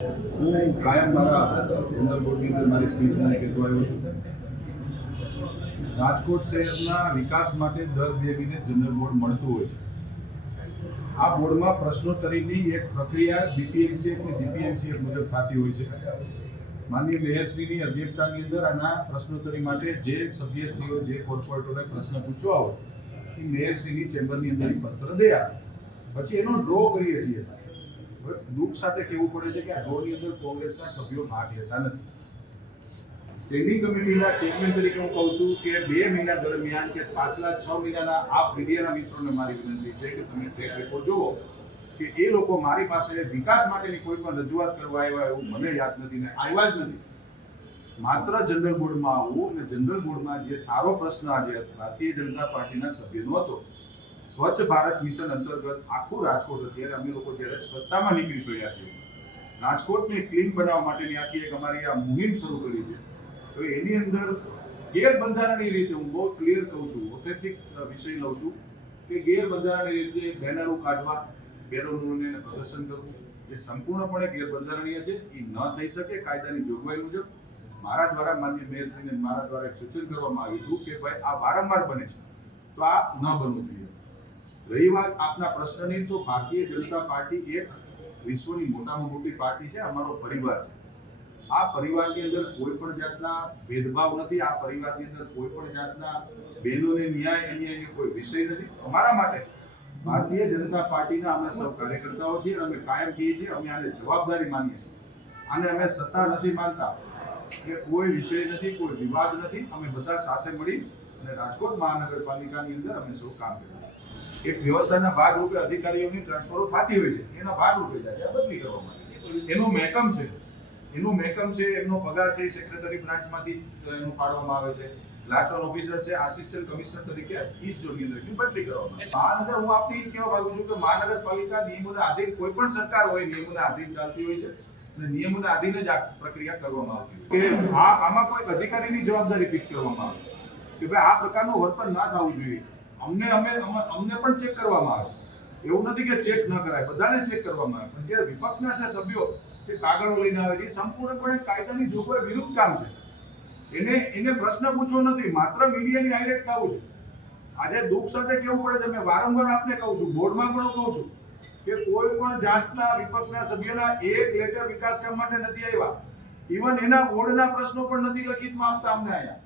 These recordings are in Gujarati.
હું કાયમ મારા જનરલ બોર્ડની અંદર મારી સ્પીચમાં કહેતો આવ્યો છું. રાજકોટ શહેરના વિકાસ માટે દર બે મહિને જનરલ બોર્ડ મળતું હોય છે. આ બોર્ડમાં પ્રશ્નોત્તરીની એક પ્રક્રિયા બીપીએમસી અને જીપીએમસી મુજબ થતી હોય છે. માનનીય મેયરશ્રીની અધ્યક્ષતાની અંદર આના પ્રશ્નોત્તરી માટે જે સભ્યશ્રીઓ, જે કોર્પોરેટરોને પ્રશ્ન પૂછવા હોય, એ મેયરશ્રીની ચેમ્બરની અંદર પત્ર દે. પછી એનો ડ્રો કરીએ છીએ. દુઃખ સાથે કહેવું પડે છે કે આ ડ્રોની અંદર કોંગ્રેસના સભ્યો ભાગ લેતા નથી. સ્ટેન્ડિંગ કમિટીના ચેરમેન તરીકે હું કહું છું કે બે મહિના દરમિયાન કે પાછલા છ મહિનાના આ મીડિયાના મિત્રોને મારી વિનંતી છે કે તમે ટ્રેક રેકોર્ડ જુઓ કે એ લોકો મારી પાસે વિકાસ માટેની કોઈ પણ રજૂઆત કરવા આવ્યા એવું મને યાદ નથી ને આવ્યા જ નથી. માત્ર જનરલ બોર્ડમાં આવું અને જનરલ બોર્ડમાં જે સારો પ્રશ્ન આજે ભારતીય જનતા પાર્ટીના સભ્યનો હતો સ્વચ્છ ભારત મિશન અંતર્ગત આખું રાજકોટ અત્યારે અમે લોકો જ્યારે સત્તામાં નીકળી પડ્યા છીએ, રાજકોટને ક્લીન બનાવવા માટેની આખી એક અમારી આ મુહિમ શરૂ કરી છે. તો એની અંદર ગેરબંધારણની રીતે હું બહુ ક્લિયર કહું છું ઓથેન્ટિક વિષય લઉં છું કે ગેરબંધારણની રીતે બેનરો કાઢવા, બેનરોને પ્રદર્શન કરવું, એ સંપૂર્ણપણે ગેરબંધારણીય છે, એ ન થઈ શકે, કાયદાની જોગવાઈ મુજબ. મારા દ્વારા માન્ય મેયરશ્રીને મારા દ્વારા એક સૂચન કરવામાં આવ્યું હતું કે ભાઈ આ વારંવાર બને છે. તો આ ન બનવું જોઈએ. રહી વાત આપના પ્રશ્નની, તો ભારતીય જનતા પાર્ટી એક વિશ્વની મોટામાં મોટી પાર્ટી છે, અમારો પરિવાર છે. આ પરિવારની અંદર કોઈ પણ જાતના ભેદભાવ નથી, આ પરિવારની અંદર કોઈ પણ જાતના બહેનોને ન્યાય, અન્યાયનો કોઈ વિષય નથી. અમારા માટે ભારતીય જનતા પાર્ટીના અમે સૌ કાર્યકર્તાઓ છીએ, અને અમે કાયમ કહીએ છીએ, અમે આને જવાબદારી માનીએ છીએ. આને અમે સત્તા નથી માનતા, કે કોઈ વિષય નથી, કોઈ વિવાદ નથી. અમે બધા સાથે મળી અને રાજકોટ મહાનગરપાલિકાની અંદર અમે સૌ કામ કરીએ એક વ્યવસ્થાના ભાગરૂપે અધિકારીઓની ટ્રાન્સફરો થતી હોય છે. એના ભાગરૂપે જગ્યા બદલી કરવામાં આવે. એનું મહેકમ છે. એનું મહેકમ છે, એમનો પગાર છે સેક્રેટરી બ્રાન્ચમાંથી એનું પાડવામાં આવે છે. લાયસન્સ ઓફિસર છે આસિસ્ટન્ટ કમિશનર તરીકે ઈસ્ટ ઝોનની અંદરની બદલી કરવામાં મહાનગર, હું આપને એ કહેવા માંગુ છું કે મહાનગરપાલિકા નિયમોના આધીન કોઈ પણ સરકાર હોય, નિયમોના આધીન ચાલતી હોય છે અને નિયમોના આધીન જ આ પ્રક્રિયા કરવામાં આવતી હોય કે આ આમાં કોઈ અધિકારીની જવાબદારી ફિક્સ કરવામાં આવે. કે ભાઈ આ પ્રકારનું વર્તન ના થવું જોઈએ. અમને અમે અમને પણ ચેક કરવામાં આવે એવું નથી કે ચેક ન કરાય, બધાને ચેક કરવામાં આવે. પણ જે વિપક્ષના છે સભ્યો તે કાગળો લઈને આવે છે સંપૂર્ણપણે કાયદાની જોગવાઈ વિરુદ્ધ કામ છે. એને એને પ્રશ્ન પૂછવો નથી, માત્ર મીડિયાની હાઇલાઇટ થવું છે. આજે દુઃખ સાથે કેવું પડે છે? મેં વારંવાર આપને કહું છું, બોર્ડમાં પણ કહું છું કે કોઈ પણ જાતના વિપક્ષના સભ્યના એક લેટર વિકાસ કામ માટે નથી આવ્યા. ઇવન એના બોર્ડના પ્રશ્નો પણ નથી લખિતમાં આપતા અમને અહીંયા.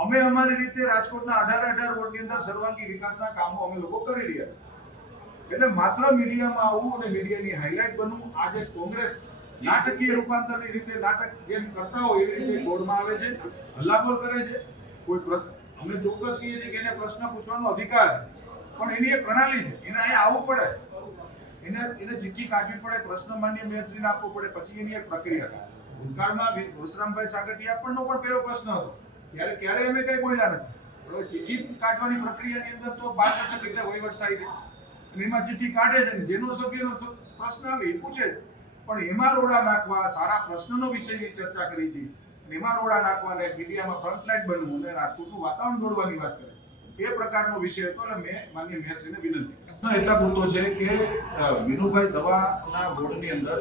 અમે અમારી રીતે રાજકોટના અઢાર અઢાર વોર્ડની અંદર સર્વાંગી વિકાસના કામો અમે લોકો કરી રહ્યા છે એટલે માત્ર મીડિયામાં આવવું અને મીડિયાની હાઇલાઇટ બનવું, આજે કોંગ્રેસ નાટકીય રૂપાંતરની રીતે નાટક જેમ કરતા હોય એવી રીતે બોર્ડમાં આવે છે હલ્લાબોલ કરે છે. કોઈ પ્રશ્ન, અમે ચોક્કસ કહીએ છીએ કે એને પ્રશ્ન પૂછવાનો અધિકાર પણ એની એક પ્રણાલી છે, એને અહીંયા આવવું પડે એને એને જીકી કાઢવી પડે, પ્રશ્ન માન્ય મેયરશ્રીને આપવો પડે, પછી એની એક પ્રક્રિયા ભૂતકાળમાં વિશ્રામભાઈ સાગઠિયા આપણનો પણ પેલો પ્રશ્ન હતો. ત્યારે ક્યારે અમે કઈ બોલ્યા નથી. ચીઠી કાઢવાની પ્રક્રિયાની અંદર તો પારદર્શક રીતે વહીવટ થાય છે. અને એમાં ચિઠ્ઠી કાઢે છે જેનો સભ્યનો પ્રશ્ન આવે એ પૂછે. પણ એમાં રોડા નાખવા, સારા પ્રશ્નનો વિષયની ચર્ચા કરી છે. એમાં રોડા નાખવા અને મીડિયામાં ફ્રન્ટલાઇટ બનવું અને રાજકોટનું વાતાવરણ દોડવાની વાત કરે એ પ્રકારનો વિષય હતો અને મેં માન્ય મેયરશ્રીને વિનંતી. એટલા પૂરતો છે કે વિનુભાઈ દવાના બોર્ડની અંદર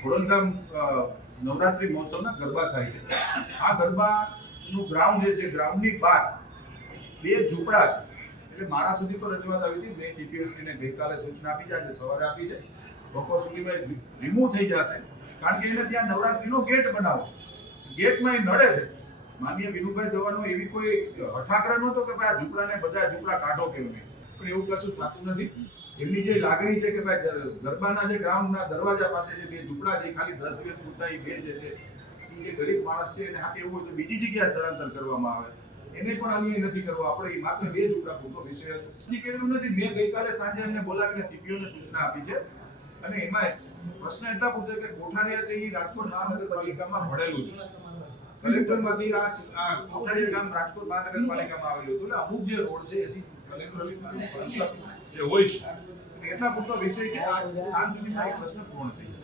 ખોડલધામ નવરાત્રી મહોત્સવના ગરબા થાય છે. આ ગરબાનું ગ્રાઉન્ડ છે ગ્રાઉન્ડની બહાર બે ઝૂંપડા છે. એટલે મારા સુધી પણ રજૂઆત આવી હતી. મેં ટીપીએસસીને ગઈકાલે સૂચના આપી છે સવારે આપી છે. બપોર સુધીમાં રિમૂવ થઈ જશે. કારણ કે એને ત્યાં નવરાત્રીનો ગેટ બનાવો છે. ગેટમાં એ નડે છે. માનીય વિનુભાઈ દવાનો એવી કોઈ હઠાગ્રહ નહોતો કે ભાઈ આ ઝૂંપડાને બધા ઝૂંપડા કાઢો કે નહીં પણ એવું કશું થતું નથી. એમની જે લાગણી છે કે ભાઈ ગરબાના જે ગ્રાઉન્ડના દરવાજા પાસે જે બે ઝૂંપડા છે ખાલી દસ દિવસ પૂરતા એ બે જે છે એ જે ગરીબ માણસ છે એને હાથે એવું હોય તો બીજી જગ્યાએ સ્થળાંતર કરવામાં આવે. એને પણ અન્યાય નથી કરવો. આપણે માત્ર બે ઝૂંપડા પૂરતો વિષય હજી કર્યું નથી. મેં ગઈકાલે સાંજે એમને બોલાવીને ટીપીઓને સૂચના આપી છે. અને એમાં પ્રશ્ન એટલા પૂછે કે કોઠારિયા છે એ રાજકોટ મહાનગરપાલિકામાં ભળેલું છે. કલેક્ટરમાંથી આ કોઠારિયા ગામ રાજકોટ મહાનગરપાલિકામાં આવેલું હતું. એટલે અમુક જે રોડ છે એથી કલેક્ટર જે હોય છે. એટલા પૂરતો વિષય છે આ સાંજ સુધીમાં પ્રશ્ન પૂર્ણ થઈ